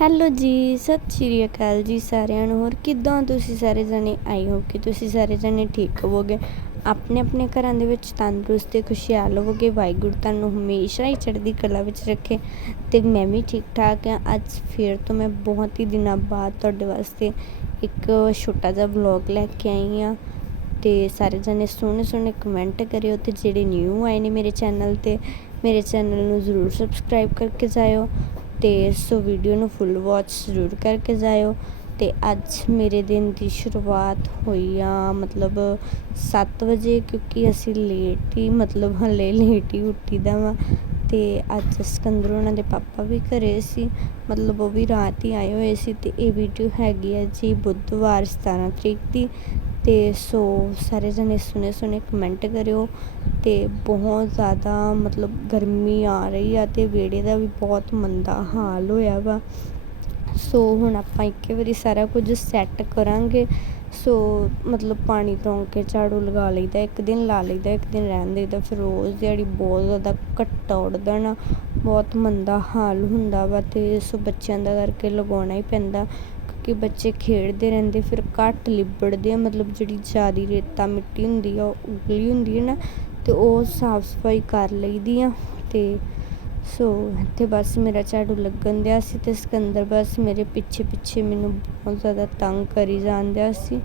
Hello ਜੀ, ਸਤਿ ਸ਼੍ਰੀ ਅਕਾਲ ਜੀ ਸਾਰਿਆਂ ਨੂੰ। ਹੋਰ ਕਿੱਦਾਂ ਤੁਸੀਂ ਸਾਰੇ ਜਣੇ? ਆਈ ਹੋ ਕਿ ਤੁਸੀਂ ਸਾਰੇ ਜਣੇ ਠੀਕ ਹੋਵੋਗੇ। ਆਪਣੇ ਆਪਣੇ ਘਰਾਂ ਦੇ ਵਿੱਚ ਤੰਦਰੁਸਤ ਤੇ ਖੁਸ਼ਹਾਲ ਹੋਵੋਗੇ। ਵਾਹਿਗੁਰੂ ਤੁਹਾਨੂੰ ਹਮੇਸ਼ਾ ਹੀ ਚੜ੍ਹਦੀ ਕਲਾ ਵਿੱਚ ਰੱਖੇ ਤੇ ਮੈਂ ਵੀ ਠੀਕ ਠਾਕ ਹਾਂ। ਅੱਜ ਫਿਰ ਤੋਂ ਮੈਂ ਬਹੁਤ ਹੀ ਦਿਨਾਂ ਬਾਅਦ ਤੁਹਾਡੇ ਵਾਸਤੇ ਇੱਕ ਛੋਟਾ ਜਿਹਾ ਵਲੌਗ ਲੈ ਕੇ ਆਈ ਹਾਂ ਤੇ ਸਾਰੇ ਜਣੇ ਸੋਹਣੇ ਸੋਹਣੇ ਕਮੈਂਟ ਕਰਿਓ ਤੇ ਜਿਹੜੇ ਨਿਊ ਆਏ ਨੇ ਮੇਰੇ ਚੈਨਲ ਤੇ, ਮੇਰੇ ਚੈਨਲ ਨੂੰ ਜ਼ਰੂਰ ਸਬਸਕ੍ਰਾਈਬ ਕਰਕੇ ਜਾਇਓ। ਅਤੇ ਸੋ ਵੀਡੀਓ ਨੂੰ ਫੁੱਲ ਵਾਚ ਜ਼ਰੂਰ ਕਰਕੇ ਜਾਇਓ। ਅਤੇ ਅੱਜ ਮੇਰੇ ਦਿਨ ਦੀ ਸ਼ੁਰੂਆਤ ਹੋਈ ਆ, ਮਤਲਬ 7 ਵਜੇ, ਕਿਉਂਕਿ ਅਸੀਂ ਲੇਟ ਹੀ, ਮਤਲਬ ਹਲੇ ਲੇਟ ਹੀ ਉੱਠੀ ਦਾ ਵਾ। ਅਤੇ ਅੱਜ ਸਿਕੰਦਰ ਉਹਨਾਂ ਦੇ ਪਾਪਾ ਵੀ ਘਰੇ ਸੀ। ਮਤਲਬ ਉਹ ਵੀ ਰਾਤ ਹੀ ਆਏ ਹੋਏ ਸੀ ਅਤੇ ਇਹ ਵੀਡੀਓ ਹੈਗੀ ਆ ਜੀ ਬੁੱਧਵਾਰ 17 ਤਰੀਕ ਦੀ। ਅਤੇ ਸੋ ਸਾਰੇ ਜਣੇ ਸੋਹਣੇ ਸੋਹਣੇ ਕਮੈਂਟ ਕਰਿਓ ਅਤੇ ਬਹੁਤ ਜ਼ਿਆਦਾ ਮਤਲਬ ਗਰਮੀ ਆ ਰਹੀ ਆ ਅਤੇ ਵਿਹੜੇ ਦਾ ਵੀ ਬਹੁਤ ਮੰਦਾ ਹਾਲ ਹੋਇਆ ਵਾ। ਸੋ ਹੁਣ ਆਪਾਂ ਇੱਕੇ ਵਾਰੀ ਸਾਰਾ ਕੁਝ ਸੈੱਟ ਕਰਾਂਗੇ। ਸੋ ਮਤਲਬ ਪਾਣੀ ਤੋਂ ਕੇ ਝਾੜੂ ਲਗਾ ਲਈਦਾ, ਇੱਕ ਦਿਨ ਲਾ ਲਈਦਾ, ਇੱਕ ਦਿਨ ਰਹਿਣ ਦੇਈਦਾ। ਫਿਰ ਰੋਜ਼ ਦਿਹਾੜੀ ਬਹੁਤ ਜ਼ਿਆਦਾ ਘੱਟਾ ਉੱਡਦਾ ਨਾ, ਬਹੁਤ ਮੰਦਾ ਹਾਲ ਹੁੰਦਾ ਵਾ ਅਤੇ ਸੋ ਬੱਚਿਆਂ ਦਾ ਕਰਕੇ ਲਗਾਉਣਾ ਹੀ ਪੈਂਦਾ। ਕਿਉਂਕਿ ਬੱਚੇ ਖੇਡਦੇ ਰਹਿੰਦੇ, ਫਿਰ ਘੱਟ ਲਿਬੜਦੇ ਆ, ਮਤਲਬ ਜਿਹੜੀ ਜ਼ਿਆਦਾ ਰੇਤਾ ਮਿੱਟੀ ਹੁੰਦੀ ਆ, ਉਹ ਉਗਲੀ ਹੁੰਦੀ ਹੈ ਨਾ ਅਤੇ ਉਹ ਸਾਫ਼ ਸਫ਼ਾਈ ਕਰ ਲਈਦੀ ਆ ਅਤੇ ਸੋ ਇੱਥੇ ਬਸ ਮੇਰਾ ਝਾੜੂ ਲੱਗਣ ਦਿਆ ਸੀ ਅਤੇ ਸਿਕੰਦਰ ਬਸ ਮੇਰੇ ਪਿੱਛੇ ਪਿੱਛੇ ਮੈਨੂੰ ਬਹੁਤ ਜ਼ਿਆਦਾ ਤੰਗ ਕਰੀ ਜਾਂਦਿਆ ਸੀ।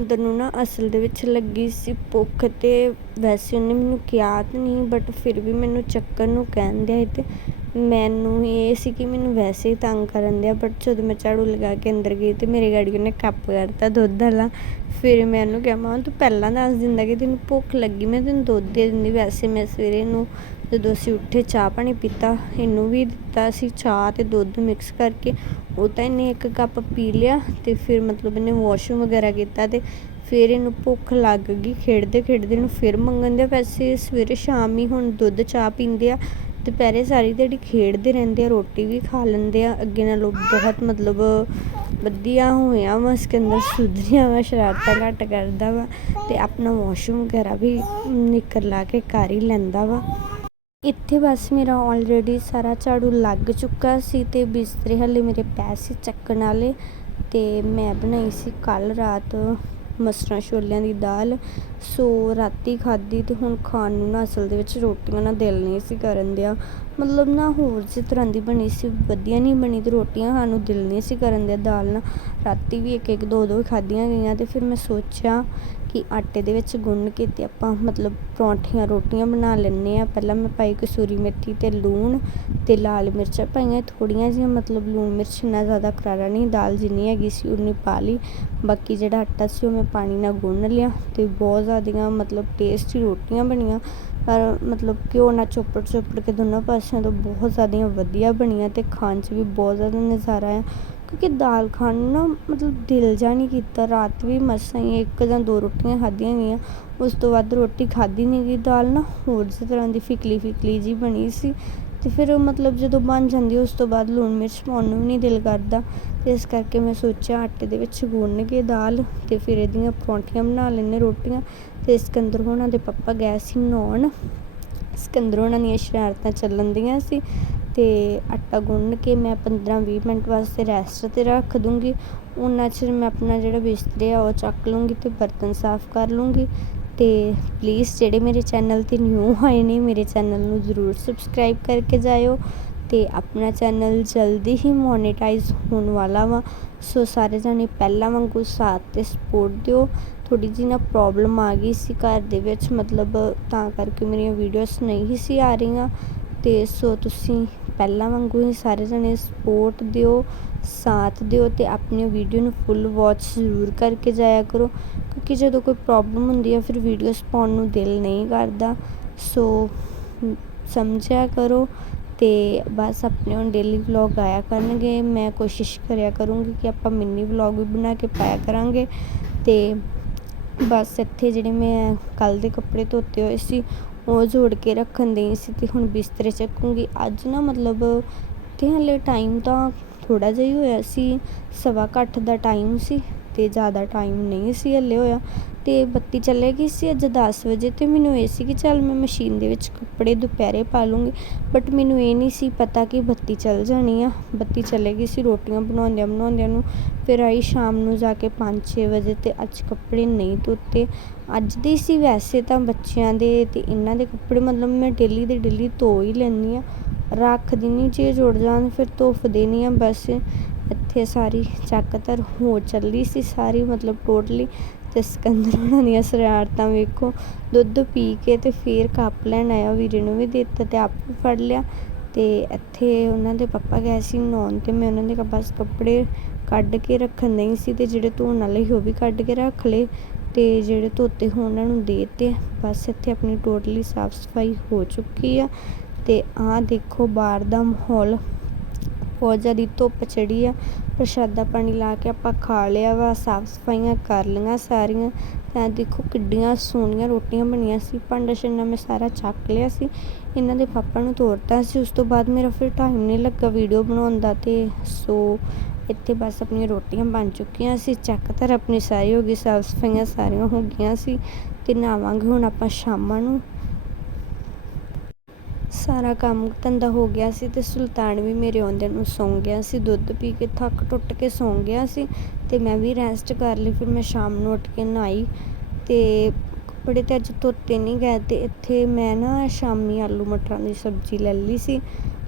ਅੰਦਰ ਨੂੰ ਨਾ ਅਸਲ ਦੇ ਵਿੱਚ ਲੱਗੀ ਸੀ ਭੁੱਖ ਤੇ ਵੈਸੇ ਉਹਨੇ ਮੈਨੂੰ ਕਿਹਾ ਤਾਂ ਨਹੀਂ ਬਟ ਫਿਰ ਵੀ ਮੈਨੂੰ ਚੱਕਰ ਨੂੰ ਕਹਿਣ ਦਿਆ ਅਤੇ ਮੈਨੂੰ ਇਹ ਸੀ ਕਿ ਮੈਨੂੰ ਵੈਸੇ ਹੀ ਤੰਗ ਕਰਨ ਦਿਆ ਬਟ ਜਦੋਂ ਮੈਂ ਝਾੜੂ ਲਗਾ ਕੇ ਅੰਦਰ ਗਈ ਤੇ ਮੇਰੇ ਗਾੜੀ ਉਹਨੇ ਕੱਪ ਕਰਤਾ ਦੁੱਧ ਵਾਲਾ, ਫਿਰ ਮੈਂ ਉਹਨੂੰ ਕਿਹਾ, ਮਾਂ ਤੂੰ ਪਹਿਲਾਂ ਦੱਸ ਦਿੰਦਾ ਕਿ ਤੈਨੂੰ ਭੁੱਖ ਲੱਗੀ, ਮੈਂ ਤੈਨੂੰ ਦੁੱਧ ਦੇ ਦਿੰਦੀ ਵੈਸੇ ਮੈਂ ਸਵੇਰੇ ਨੂੰ ਜਦੋਂ ਅਸੀਂ ਉੱਠੇ, ਚਾਹ ਪਾਣੀ ਪੀਤਾ, ਇਹਨੂੰ ਵੀ ਦਿੱਤਾ ਅਸੀਂ ਚਾਹ ਅਤੇ ਦੁੱਧ ਮਿਕਸ ਕਰਕੇ। ਉਹ ਤਾਂ ਇਹਨੇ ਇੱਕ ਕੱਪ ਪੀ ਲਿਆ ਅਤੇ ਫਿਰ ਮਤਲਬ ਇਹਨੇ ਵਾਸ਼ਰੂਮ ਵਗੈਰਾ ਕੀਤਾ ਅਤੇ ਫਿਰ ਇਹਨੂੰ ਭੁੱਖ ਲੱਗ ਗਈ। ਖੇਡਦੇ ਖੇਡਦੇ ਇਹਨੂੰ ਫਿਰ ਮੰਗਣ ਦੇ ਵੈਸੇ ਸਵੇਰੇ ਸ਼ਾਮ ਹੀ ਹੁਣ ਦੁੱਧ, ਚਾਹ ਪੀਂਦੇ ਆ। ਦੁਪਹਿਰੇ ਸਾਰੀ ਦਿਹਾੜੀ ਖੇਡਦੇ ਰਹਿੰਦੇ ਆ, ਰੋਟੀ ਵੀ ਖਾ ਲੈਂਦੇ ਆ। ਅੱਗੇ ਨਾਲੋਂ ਬਹੁਤ ਮਤਲਬ ਵਧੀਆ ਹੋਇਆ ਵਾ ਸਿਕੰਦਰ ਸੁਧਰਿਆ ਵਾ, ਸ਼ਰਾਰਤਾਂ ਘੱਟ ਕਰਦਾ ਵਾ ਤੇ ਆਪਣਾ ਵਾਸ਼ਰੂਮ ਵਗੈਰਾ ਵੀ ਨਿਕਰ ਲਾ ਕੇ ਕਰ ਹੀ ਲੈਂਦਾ ਵਾ। ਇੱਥੇ ਬਸ ਮੇਰਾ ਆਲਰੇਡੀ ਸਾਰਾ ਝਾੜੂ ਲੱਗ ਚੁੱਕਾ ਸੀ ਤੇ ਬਿਸਤਰੇ ਹਲੇ ਮੇਰੇ ਪੈ ਸੀ ਚੱਕਣ ਵਾਲੇ ਤੇ ਮੈਂ ਬਣਾਈ ਸੀ ਕੱਲ ਰਾਤ ਮਸਰਾਂ ਛੋਲਿਆਂ ਦੀ ਦਾਲ ਸੋ ਰਾਤੀ ਖਾਧੀ ਤੇ ਹੁਣ ਖਾਣ ਨੂੰ ਨਾ ਅਸਲ ਦੇ ਵਿੱਚ ਰੋਟੀਆਂ ਨਾਲ ਦਿਲ ਨਹੀਂ ਸੀ ਕਰਨ ਦਿਆ। ਮਤਲਬ ਨਾ ਹੋਰ ਜਿਸ ਤਰ੍ਹਾਂ ਦੀ ਬਣੀ ਸੀ, ਵਧੀਆ ਨਹੀਂ ਬਣੀ ਤੇ ਰੋਟੀਆਂ ਖਾਣ ਨੂੰ ਦਿਲ ਨਹੀਂ ਸੀ ਕਰਨ ਦਿਆ। ਦਾਲ ਨਾ ਰਾਤੀ ਵੀ ਇੱਕ ਇੱਕ ਦੋ ਦੋ ਖਾਧੀਆਂ ਗਈਆਂ ਤੇ ਫਿਰ ਮੈਂ ਸੋਚਿਆ ਕਿ ਆਟੇ ਦੇ ਵਿੱਚ ਗੁੰਨ ਕੇ ਤੇ ਆਪਾਂ ਮਤਲਬ ਪਰੌਂਠੀਆਂ, ਰੋਟੀਆਂ ਬਣਾ ਲੈਂਦੇ ਆ ਪਹਿਲਾਂ ਮੈਂ ਪਾਈ ਕਸੂਰੀ ਮੇਥੀ ਤੇ ਲੂਣ ਤੇ ਲਾਲ ਮਿਰਚਾਂ ਪਾਈਆਂ। ਥੋੜੀਆਂ ਜਿਹੀਆਂ ਮਤਲਬ ਲੂਣ ਮਿਰਚ ਨਾ ਜ਼ਿਆਦਾ ਕਰਾਰਾ ਨਹੀਂ, ਦਾਲ ਜਿੰਨੀ ਹੈਗੀ ਸੀ ਉਨੀ ਪਾ ਲਈ। ਬਾਕੀ ਜਿਹੜਾ ਆਟਾ ਸੀ ਉਹ ਮੈਂ ਪਾਣੀ ਨਾਲ ਗੁੰਨ ਲਿਆ ਤੇ ਬਹੁਤ ਜ਼ਿਆਦੀਆਂ ਮਤਲਬ ਟੇਸਟੀ ਰੋਟੀਆਂ ਬਣੀਆਂ, ਪਰ ਮਤਲਬ ਘਿਓ ਨਾਲ ਚੋਪੜ ਚੋਪੜ ਕੇ ਦੋਨੋਂ ਪਾਸਿਆਂ ਤੋਂ ਬਹੁਤ ਜ਼ਿਆਦੀਆਂ ਵਧੀਆ ਬਣੀਆਂ ਤੇ ਖਾਣ 'ਚ ਵੀ ਬਹੁਤ ਜ਼ਿਆਦਾ ਨਜ਼ਾਰਾ ਆਇਆ। ਕਿਉਂਕਿ ਦਾਲ ਖਾਣ ਨੂੰ ਨਾ ਮਤਲਬ ਦਿਲ ਜਾ ਨਹੀਂ ਕੀਤਾ, ਰਾਤ ਵੀ ਮਸਾਂ ਹੀ ਇੱਕ ਜਾਂ ਦੋ ਰੋਟੀਆਂ ਖਾਧੀਆਂ ਗਈਆਂ ਉਸ ਤੋਂ ਬਾਅਦ ਰੋਟੀ ਖਾਧੀ ਨਹੀਂ ਗਈ। ਦਾਲ ਨਾ ਹੋਰ ਜਿਸ ਤਰ੍ਹਾਂ ਦੀ ਫਿਕਲੀ ਫਿਕਲੀ ਜਿਹੀ ਬਣੀ ਸੀ। ਅਤੇ ਫਿਰ ਮਤਲਬ ਜਦੋਂ ਬਣ ਜਾਂਦੀ, ਉਸ ਤੋਂ ਬਾਅਦ ਲੂਣ ਮਿਰਚ ਪਾਉਣ ਨੂੰ ਵੀ ਨਹੀਂ ਦਿਲ ਕਰਦਾ। ਤੇ ਇਸ ਕਰਕੇ ਮੈਂ ਸੋਚਿਆ ਆਟੇ ਦੇ ਵਿੱਚ ਗੁੰਨ ਕੇ ਦਾਲ ਅਤੇ ਫਿਰ ਇਹਦੀਆਂ ਪਰੌਂਠੀਆਂ ਬਣਾ ਲੈਂਦੇ ਰੋਟੀਆਂ। ਅਤੇ ਸਿਕੰਦਰ ਹੋਣਾ ਦੇ ਪਾਪਾ ਗਏ ਸੀ ਨਹਾਉਣ ਸਿਕੰਦਰ ਹੋਣਾ ਦੀਆਂ ਸ਼ਰਾਰਤਾਂ ਚੱਲਣ ਦੀਆਂ ਸੀ ਅਤੇ ਆਟਾ ਗੁੰਨ ਕੇ ਮੈਂ 15-20 ਮਿੰਟ ਵਾਸਤੇ ਰੈਸਟ ਤੇ ਰੱਖ ਦੂੰਗੀ। ਉਹਨਾਂ ਚਿਰ ਮੈਂ ਆਪਣਾ ਜਿਹੜਾ ਬਿਸਤਰੇ ਆ ਉਹ ਚੱਕ ਲੂੰਗੀ ਅਤੇ ਬਰਤਨ ਸਾਫ਼ ਕਰ ਲੂੰਗੀ। ਅਤੇ ਪਲੀਜ਼ ਜਿਹੜੇ ਮੇਰੇ ਚੈਨਲ ਤੇ ਨਿਊ ਆਏ ਨੇ, ਮੇਰੇ ਚੈਨਲ ਨੂੰ ਜ਼ਰੂਰ ਸਬਸਕ੍ਰਾਈਬ ਕਰਕੇ ਜਾਇਓ ਅਤੇ ਆਪਣਾ ਚੈਨਲ ਜਲਦੀ ਹੀ ਮੋਨੇਟਾਈਜ਼ ਹੋਣ ਵਾਲਾ ਵਾ। ਸੋ ਸਾਰੇ ਜਣੇ ਪਹਿਲਾਂ ਵਾਂਗੂ ਸਾਥ ਅਤੇ ਸਪੋਰਟ ਦਿਓ। ਥੋੜ੍ਹੀ ਜਿਹੀ ਨਾ ਪ੍ਰੋਬਲਮ ਆ ਗਈ ਸੀ ਘਰ ਦੇ ਵਿੱਚ, ਮਤਲਬ ਤਾਂ ਕਰਕੇ ਮੇਰੀਆਂ ਵੀਡੀਓਜ਼ ਨਹੀਂ ਸੀ ਆ ਰਹੀਆਂ। ਅਤੇ ਸੋ ਤੁਸੀਂ ਪਹਿਲਾਂ ਵਾਂਗੂ ਹੀ ਸਾਰੇ ਜਣੇ ਸਪੋਰਟ ਦਿਓ, ਸਾਥ ਦਿਓ ਅਤੇ ਆਪਣੀ ਵੀਡੀਓ ਨੂੰ ਫੁੱਲ ਵਾਚ ਜ਼ਰੂਰ ਕਰਕੇ ਜਾਇਆ ਕਰੋ। ਕਿ ਜਦੋਂ ਕੋਈ ਪ੍ਰੋਬਲਮ ਹੁੰਦੀ ਹੈ ਫਿਰ ਵੀਡੀਓਜ਼ ਪਾਉਣ ਨੂੰ ਦਿਲ ਨਹੀਂ ਕਰਦਾ। ਸੋ ਸਮਝਿਆ ਕਰੋ ਅਤੇ ਬਸ ਆਪਣੇ ਹੁਣ ਡੇਲੀ ਵਲੋਗ ਆਇਆ ਕਰਨਗੇ। ਮੈਂ ਕੋਸ਼ਿਸ਼ ਕਰਿਆ ਕਰੂੰਗੀ ਕਿ ਆਪਾਂ ਮਿੰਨੀ ਵਲੋਗ ਵੀ ਬਣਾ ਕੇ ਪਾਇਆ ਕਰਾਂਗੇ। ਅਤੇ ਬਸ ਇੱਥੇ ਜਿਹੜੇ ਮੈਂ ਕੱਲ੍ਹ ਦੇ ਕੱਪੜੇ ਧੋਤੇ ਹੋਏ ਸੀ, ਉਹ ਜੋੜ ਕੇ ਰੱਖਣ ਦੇ ਸੀ ਅਤੇ ਹੁਣ ਬਿਸਤਰੇ ਚੱਕੂੰਗੀ। ਅੱਜ ਨਾ ਮਤਲਬ ਤੇ ਹਲੇ ਟਾਈਮ ਤਾਂ ਥੋੜ੍ਹਾ ਜਿਹਾ ਹੀ ਹੋਇਆ ਸੀ, ਸਵਾ ਕੁ ਅੱਠ ਦਾ ਟਾਈਮ ਸੀ। ਤੇ ਜ਼ਿਆਦਾ ਟਾਈਮ ਨਹੀਂ ਸੀ ਹਲੇ ਹੋਇਆ। ਅਤੇ ਬੱਤੀ ਚਲੇ ਗਈ ਸੀ ਅੱਜ ਦਸ ਵਜੇ ਅਤੇ ਮੈਨੂੰ ਇਹ ਸੀ ਕਿ ਚੱਲ ਮੈਂ ਮਸ਼ੀਨ ਦੇ ਵਿੱਚ ਕੱਪੜੇ ਦੁਪਹਿਰੇ ਪਾ ਲੂੰਗੀ। ਬਟ ਮੈਨੂੰ ਇਹ ਨਹੀਂ ਸੀ ਪਤਾ ਕਿ ਬੱਤੀ ਚੱਲ ਜਾਣੀ ਆ। ਬੱਤੀ ਚਲੇ ਗਈ ਸੀ ਰੋਟੀਆਂ ਬਣਾਉਂਦਿਆਂ ਬਣਾਉਂਦਿਆਂ ਨੂੰ। ਫਿਰ ਆਈ ਸ਼ਾਮ ਨੂੰ ਜਾ ਕੇ 5-6 ਵਜੇ ਤੇ ਅੱਜ ਕੱਪੜੇ ਨਹੀਂ ਧੋਤੇ। ਅੱਜ ਦੇ ਸੀ ਵੈਸੇ ਤਾਂ ਬੱਚਿਆਂ ਦੇ ਅਤੇ ਇਹਨਾਂ ਦੇ ਕੱਪੜੇ, ਮਤਲਬ ਮੈਂ ਡੇਲੀ ਦੇ ਡੇਲੀ ਧੋ ਹੀ ਲੈਂਦੀ ਹਾਂ ਰੱਖ ਦਿੰਦੀ ਜੇ ਜੁੜ ਜਾਣ, ਫਿਰ ਧੋਫਦੇ ਦੇਣੀ ਆ ਬਸ। ਇੱਥੇ ਸਾਰੀ ਚੱਕ ਚੱਕਤਰ ਹੋ ਚੱਲੀ ਸੀ ਸਾਰੀ, ਮਤਲਬ ਟੋਟਲੀ ਤੇ ਸਿਕੰਦਰ ਉਹਨਾਂ ਦੀਆਂ ਸ਼ਰਾਰਤਾਂ ਵੇਖੋ, ਦੁੱਧ ਪੀ ਕੇ ਤੇ ਫੇਰ ਕੱਪ ਲੈਣ ਆਇਆ, ਵੀਰੇ ਨੂੰ ਵੀ ਦੇ ਦਿੱਤਾ ਤੇ ਆਪ ਵੀ ਫੜ ਲਿਆ ਤੇ ਇੱਥੇ ਉਹਨਾਂ ਦੇ ਪਾਪਾ ਗਏ ਸੀ ਨਹਾਉਣ ਤੇ ਮੈਂ ਉਹਨਾਂ ਦੇ ਬਸ ਕੱਪੜੇ ਕੱਢ ਕੇ ਰੱਖਣ ਨਹੀਂ ਸੀ ਤੇ ਜਿਹੜੇ ਧੋਣ ਵਾਲੇ ਸੀ ਉਹ ਵੀ ਕੱਢ ਕੇ ਰੱਖ ਲਏ ਤੇ ਜਿਹੜੇ ਧੋਤੇ ਹੋਣ ਉਹਨਾਂ ਨੂੰ ਦੇ ਦਿੱਤੇ। ਬਸ ਇੱਥੇ ਆਪਣੀ ਟੋਟਲੀ ਸਾਫ਼ ਸਫ਼ਾਈ ਹੋ ਚੁੱਕੀ ਆ ਤੇ ਆਹ ਦੇਖੋ ਬਾਹਰ ਦਾ ਮਾਹੌਲ ਬਹੁਤ ਜ਼ਿਆਦਾ ਧੁੱਪ ਚੜੀ ਆ ਪ੍ਰਸ਼ਾਦਾ ਪਾਣੀ ਲਾ ਕੇ ਆਪਾਂ ਖਾ ਲਿਆ ਵਾ, ਸਾਫ਼ ਸਫਾਈਆਂ ਕਰ ਲਈਆਂ ਸਾਰੀਆਂ। ਤਾਂ ਦੇਖੋ ਕਿੱਡੀਆਂ ਸੋਹਣੀਆਂ ਰੋਟੀਆਂ ਬਣੀਆਂ ਸੀ। ਭਾਂਡਾ ਛੰਨਾ ਮੈਂ ਸਾਰਾ ਚੱਕ ਲਿਆ ਸੀ। ਇਹਨਾਂ ਦੇ ਪਾਪਾ ਨੂੰ ਤੋਰਤਾ ਸੀ। ਉਸ ਤੋਂ ਬਾਅਦ ਮੇਰਾ ਫਿਰ ਟਾਈਮ ਨਹੀਂ ਲੱਗਾ ਵੀਡੀਓ ਬਣਾਉਣ ਦਾ ਤੇ ਸੋ ਇੱਥੇ ਬਸ ਆਪਣੀਆਂ ਰੋਟੀਆਂ ਬਣ ਚੁੱਕੀਆਂ ਸੀ। ਚੱਕ ਧਰ ਆਪਣੀ ਸਾਰੀ ਹੋ ਗਈ, ਸਾਫ਼ ਸਫਾਈਆਂ ਸਾਰੀਆਂ ਹੋ ਗਈਆਂ ਸੀ। ਤੇ ਨਹਾਵਾਂਗੇ ਹੁਣ ਆਪਾਂ ਸ਼ਾਮਾਂ ਨੂੰ। ਸਾਰਾ ਕੰਮ ਧੰਦਾ ਹੋ ਗਿਆ ਸੀ ਅਤੇ ਸੁਲਤਾਨ ਵੀ ਮੇਰੇ ਆਉਂਦਿਆਂ ਨੂੰ ਸੌਂ ਗਿਆ ਸੀ। ਦੁੱਧ ਪੀ ਕੇ ਥੱਕ ਟੁੱਟ ਕੇ ਸੌਂ ਗਿਆ ਸੀ ਅਤੇ ਮੈਂ ਵੀ ਰੈਸਟ ਕਰ ਲਈ। ਫਿਰ ਮੈਂ ਸ਼ਾਮ ਨੂੰ ਉੱਠ ਕੇ ਨਹਾਈ ਅਤੇ ਕੱਪੜੇ ਤਾਂ ਅੱਜ ਧੋਤੇ ਨਹੀਂ ਗਏ ਅਤੇ ਇੱਥੇ ਮੈਂ ਨਾ ਸ਼ਾਮੀ ਆਲੂ ਮਟਰਾਂ ਦੀ ਸਬਜ਼ੀ ਲੈ ਲਈ ਸੀ।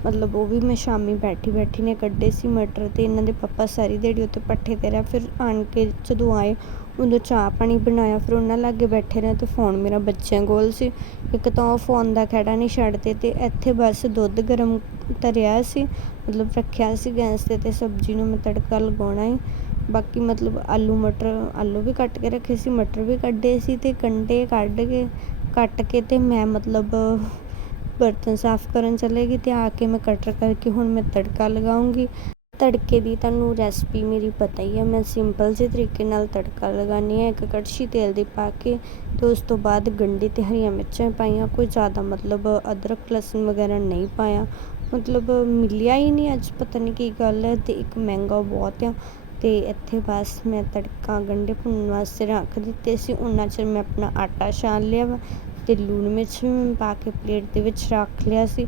ਮਤਲਬ ਉਹ ਵੀ ਮੈਂ ਸ਼ਾਮੀ ਬੈਠੀ ਬੈਠੀ ਨੇ ਕੱਢੇ ਸੀ ਮਟਰ ਅਤੇ ਇਹਨਾਂ ਦੇ ਪਾਪਾ ਸਾਰੀ ਦਿਹਾੜੀ ਉੱਤੇ ਪੱਠੇ ਤੇ ਰਿਹਾ। ਫਿਰ ਆਣ ਕੇ ਜਦੋਂ ਆਏ ਉਦੋਂ ਚਾਹ ਪਾਣੀ ਬਣਾਇਆ, ਫਿਰ ਉਹਨਾਂ ਲਾਗੇ ਬੈਠੇ ਰਹੇ ਅਤੇ ਫੋਨ ਮੇਰਾ ਬੱਚਿਆਂ ਕੋਲ ਸੀ। ਇੱਕ ਤਾਂ ਉਹ ਫੋਨ ਦਾ ਖੜਾ ਨਹੀਂ ਛੱਡਦੇ ਅਤੇ ਇੱਥੇ ਬਸ ਦੁੱਧ ਗਰਮ ਧਰਿਆ ਸੀ, ਮਤਲਬ ਰੱਖਿਆ ਸੀ ਗੈਸ ਤੇ ਅਤੇ ਸਬਜ਼ੀ ਨੂੰ ਮੈਂ ਤੜਕਾ ਲਗਾਉਣਾ ਹੈ ਬਾਕੀ ਮਤਲਬ ਆਲੂ ਮਟਰ, ਆਲੂ ਵੀ ਕੱਟ ਕੇ ਰੱਖੇ ਸੀ, ਮਟਰ ਵੀ ਕੱਢੇ ਸੀ ਅਤੇ ਕੰਢੇ ਕੱਢ ਕੇ, ਕੱਟ ਕੇ ਅਤੇ ਮੈਂ ਮਤਲਬ ਬਰਤਨ ਸਾਫ਼ ਕਰਨ ਚਲੇਗੀ ਅਤੇ ਆ ਕੇ ਮੈਂ ਕਟਰ ਕਰਕੇ ਹੁਣ ਮੈਂ ਤੜਕਾ ਲਗਾਉਂਗੀ। ਤੜਕੇ ਦੀ ਤੁਹਾਨੂੰ ਰੈਸਪੀ ਮੇਰੀ ਪਤਾ ਹੀ ਹੈ। ਮੈਂ ਸਿੰਪਲ ਜਿਹੇ ਤਰੀਕੇ ਨਾਲ ਤੜਕਾ ਲਗਾਉਂਦੀ ਹਾਂ। ਇੱਕ ਕੜਛੀ ਤੇਲ ਦੀ ਪਾ ਕੇ ਤੇ ਉਸ ਤੋਂ ਬਾਅਦ ਗੰਢੇ ਤੇ ਹਰੀਆਂ ਮਿਰਚਾਂ ਪਾਈਆਂ। ਕੋਈ ਜ਼ਿਆਦਾ ਮਤਲਬ ਅਦਰਕ, ਲਸਣ ਵਗੈਰਾ ਨਹੀਂ ਪਾਇਆ। ਮਤਲਬ ਮਿਲਿਆ ਹੀ ਨਹੀਂ ਅੱਜ, ਪਤਾ ਨਹੀਂ ਕੀ ਗੱਲ ਹੈ। ਤੇ ਇੱਕ ਮਹਿੰਗਾ ਬਹੁਤ ਆ। ਤੇ ਇੱਥੇ ਬਸ ਮੈਂ ਤੜਕਾ ਗੰਢੇ ਭੁੰਨਣ ਵਾਸਤੇ ਰੱਖ ਦਿੱਤੇ ਸੀ। ਉਹਨਾਂ ਚਿਰ ਮੈਂ ਆਪਣਾ ਆਟਾ ਛਾਣ ਲਿਆ ਵਾ ਤੇ ਲੂਣ ਮਿਰਚ ਵੀ ਮੈਂ ਪਾ ਕੇ ਪਲੇਟ ਦੇ ਵਿੱਚ ਰੱਖ ਲਿਆ ਸੀ।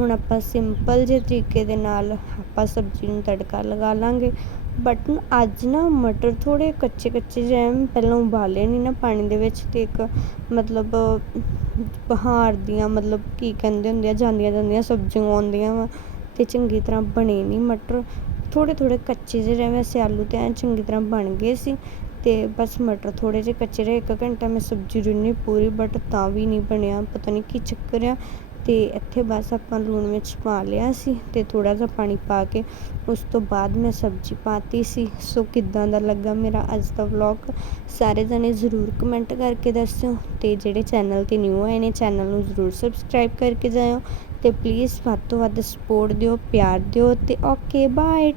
ਹੁਣ ਆਪਾਂ ਸਿੰਪਲ ਜਿਹੇ ਤਰੀਕੇ ਦੇ ਨਾਲ ਆਪਾਂ ਸਬਜ਼ੀ ਨੂੰ ਤੜਕਾ ਲਗਾ ਲਾਂਗੇ। ਬਟ ਅੱਜ ਨਾ ਮਟਰ ਥੋੜ੍ਹੇ ਕੱਚੇ ਕੱਚੇ ਜਿਹੇ ਪਹਿਲਾਂ ਉਬਾਲੇ ਨਹੀਂ ਨਾ ਪਾਣੀ ਦੇ ਵਿੱਚ ਅਤੇ ਇੱਕ ਮਤਲਬ ਬਹਾਰ ਦੀਆਂ ਮਤਲਬ ਕੀ ਕਹਿੰਦੇ ਹੁੰਦੇ ਆ, ਜਾਂਦੀਆਂ ਜਾਂਦੀਆਂ ਸਬਜ਼ੀਆਂ ਆਉਂਦੀਆਂ ਵਾ ਅਤੇ ਚੰਗੀ ਤਰ੍ਹਾਂ ਬਣੇ ਨਹੀਂ ਮਟਰ। ਥੋੜ੍ਹੇ ਥੋੜ੍ਹੇ ਕੱਚੇ ਜਿਹੇ ਰਹੇ ਵੈਸੇ ਆਲੂ ਤੇ ਐਨ ਚੰਗੀ ਤਰ੍ਹਾਂ ਬਣ ਗਏ ਸੀ ਅਤੇ ਬਸ ਮਟਰ ਥੋੜ੍ਹੇ ਜਿਹੇ ਕੱਚੇ ਰਹੇ, ਇੱਕ ਘੰਟਾ ਮੈਂ ਸਬਜ਼ੀ ਰਿੰਨੀ ਪੂਰੀ ਬਟ ਤਾਂ ਵੀ ਨਹੀਂ ਬਣਿਆ। ਪਤਾ ਨਹੀਂ ਕੀ ਚੱਕਰ ਆ। ਅਤੇ ਇੱਥੇ ਬਸ ਆਪਾਂ ਲੂਣ ਮਿਰਚ ਪਾ ਲਿਆ ਸੀ ਅਤੇ ਥੋੜ੍ਹਾ ਜਿਹਾ ਪਾਣੀ ਪਾ ਕੇ ਉਸ ਤੋਂ ਬਾਅਦ ਮੈਂ ਸਬਜ਼ੀ ਪਾਤੀ ਸੀ। ਸੋ ਕਿੱਦਾਂ ਦਾ ਲੱਗਾ ਮੇਰਾ ਅੱਜ ਦਾ ਵਲੋਗ ਸਾਰੇ ਜਣੇ ਜ਼ਰੂਰ ਕਮੈਂਟ ਕਰਕੇ ਦੱਸਿਓ ਅਤੇ ਜਿਹੜੇ ਚੈਨਲ ਤੇ ਨਿਊ ਆਏ ਨੇ ਚੈਨਲ ਨੂੰ ਜ਼ਰੂਰ ਸਬਸਕ੍ਰਾਈਬ ਕਰਕੇ ਜਾਇਓ ਅਤੇ ਪਲੀਜ਼ ਵੱਧ ਤੋਂ ਵੱਧ ਸਪੋਰਟ ਦਿਓ, ਪਿਆਰ ਦਿਓ ਅਤੇ ਓਕੇ ਬਾਏ